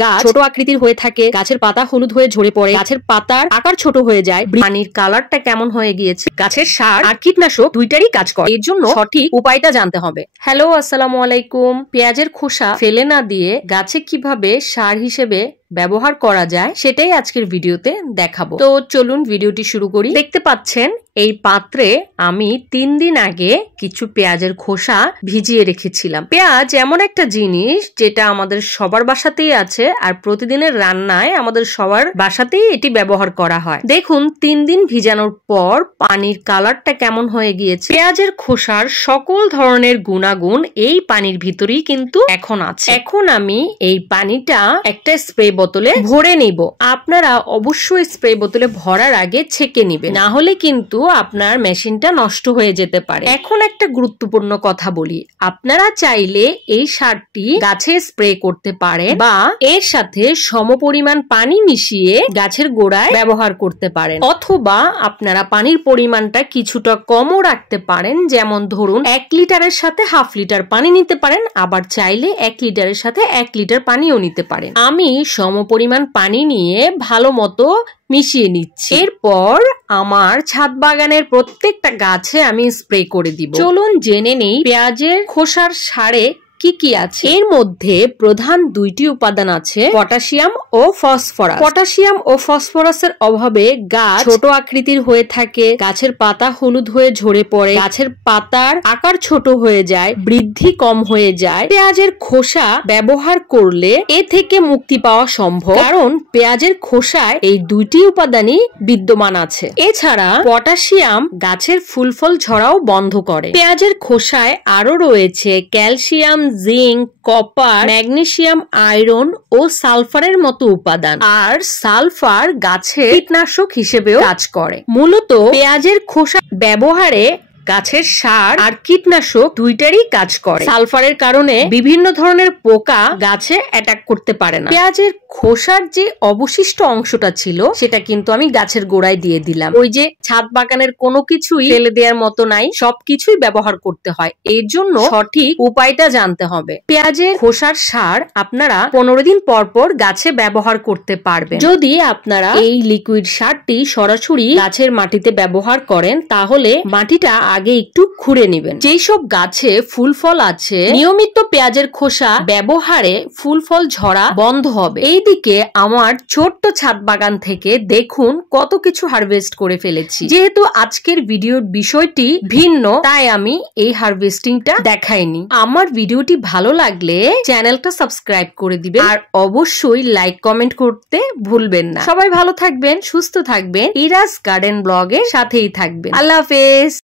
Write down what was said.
গাছ ছোট আকৃতির হয়ে থাকে, গাছের পাতা হলুদ হয়ে ঝরে পড়ে, গাছের পাতার আকার ছোট হয়ে যায়, পানির কালারটা কেমন হয়ে গিয়েছে, গাছের সার আর কীটনাশক দুইটারই কাজ করে। এর জন্য সঠিক উপায়টা জানতে হবে। হ্যালো, আসসালামু আলাইকুম। পেঁয়াজের খোসা ফেলে না দিয়ে গাছে কিভাবে সার হিসেবে ব্যবহার করা যায় সেটাই আজকের ভিডিওতে দেখাবো। তো চলুন ভিডিওটি শুরু করি। দেখতে পাচ্ছেন এই পাত্রে আমি 3 দিন আগে কিছু পেঁয়াজের খোসা ভিজিয়ে রেখেছিলাম। পেঁয়াজ এমন একটা জিনিস যেটা আমাদের সবার বাসাতেই আছে, আর প্রতিদিনের রান্নায় আমাদের সবার বাসাতেই এটি ব্যবহার করা হয়। দেখুন 3 দিন ভিজানোর পর পানির কালারটা কেমন হয়ে গিয়েছে। পেঁয়াজের খোসার সকল ধরনের গুণাগুণ এই পানির ভিতরেই কিন্তু এখন আছে। এখন আমি এই পানিটা একটা স্প্রে বোতলে ভরে নিব। আপনারা অবশ্যই স্প্রে বোতলে ভরার আগে ছেঁকে নিবেন, না হলে কিন্তু আপনার মেশিনটা নষ্ট হয়ে যেতে পারে। এখন একটা গুরুত্বপূর্ণ কথা বলি, আপনারা চাইলে এই সারটি গাছে স্প্রে করতে পারেন বা এর সাথে সমপরিমাণ পানি মিশিয়ে গাছের গোড়ায় ব্যবহার করতে পারেন, অথবা আপনারা পানির পরিমাণটা কিছুটা কমও রাখতে পারেন। যেমন ধরুন 1 লিটারের সাথে 1/2 লিটার পানি নিতে পারেন, আবার চাইলে 1 লিটারের সাথে 1 লিটার পানিও নিতে পারেন। আমি সমপরিমাণ পানি নিয়ে ভালো মতো মিশিয়ে নিচ্ছি। এরপর আমার ছাদ বাগানের প্রত্যেকটা গাছে আমি স্প্রে করে দিব। চলুন জেনে নেই পেঁয়াজের খোসার সারে কি কি আছে। এর মধ্যে প্রধান 2টি উপাদান আছে, পটাশিয়াম ও ফসফরাস। পটাশিয়াম ও ফসফরাসের অভাবে গাছ ছোট আকৃতির হয়ে থাকে, গাছের পাতা হলুদ হয়ে ঝরে পড়ে, গাছের পাতার আকার ছোট হয়ে যায়, বৃদ্ধি কম হয়ে যায়। পেঁয়াজের খোসা ব্যবহার করলে এ থেকে মুক্তি পাওয়া সম্ভব, কারণ পেঁয়াজের খোসায় এই 2টি উপাদানই বিদ্যমান আছে। এছাড়া পটাশিয়াম গাছের ফুল ফল ঝরাও বন্ধ করে। পেঁয়াজের খোসায় আরো রয়েছে calcium, zinc, copper, magnesium, iron ও সালফারের মতো উপাদান। আর সালফার গাছের কীটনাশক হিসেবেও কাজ করে। মূলত পেঁয়াজের খোসা ব্যবহারে গাছের সার আর কীটনাশক দুইটারই কাজ করে। সালফারের কারণে বিভিন্ন ধরনের পোকা গাছে অ্যাটাক করতে পারে না। পেঁয়াজের খোসার যে অবশিষ্ট অংশটা ছিল সেটা কিন্তু আমি গাছের গোড়ায় দিয়ে দিলাম। ওই যে ছাদ বাগানের কোনো কিছুই ফেলে দেওয়ার মতো নাই, সবকিছুই ব্যবহার করতে হয়। এর জন্য সঠিক উপায়টা জানতে হবে। পেঁয়াজের খোসার সার আপনারা 15 দিন পর পর গাছে ব্যবহার করতে পারবেন। যদি আপনারা এই লিকুইড সারটি সরাসরি গাছের মাটিতে ব্যবহার করেন, তাহলে মাটিটা আগে একটু খুঁড়ে নেবেন। যেই সব গাছে ফুল ফল আছে, নিয়মিত পেঁয়াজের খোসা ব্যবহারে ফুল ফল ঝরা বন্ধ হবে। এইদিকে আমার ছোট্ট ছাদ বাগান থেকে দেখুন কত কিছু হারভেস্ট করে ফেলেছি। যেহেতু আজকের ভিডিওর বিষয়টি ভিন্ন, তাই আমি এই হারভেস্টিংটা দেখাইনি। আমার ভিডিওটি ভালো লাগলে চ্যানেলটা সাবস্ক্রাইব করে দিবেন, আর অবশ্যই লাইক কমেন্ট করতে ভুলবেন না। সবাই ভালো থাকবেন, সুস্থ থাকবেন, ইরাস গার্ডেন ব্লগের সাথেই থাকবেন। আল্লাহ হাফেজ।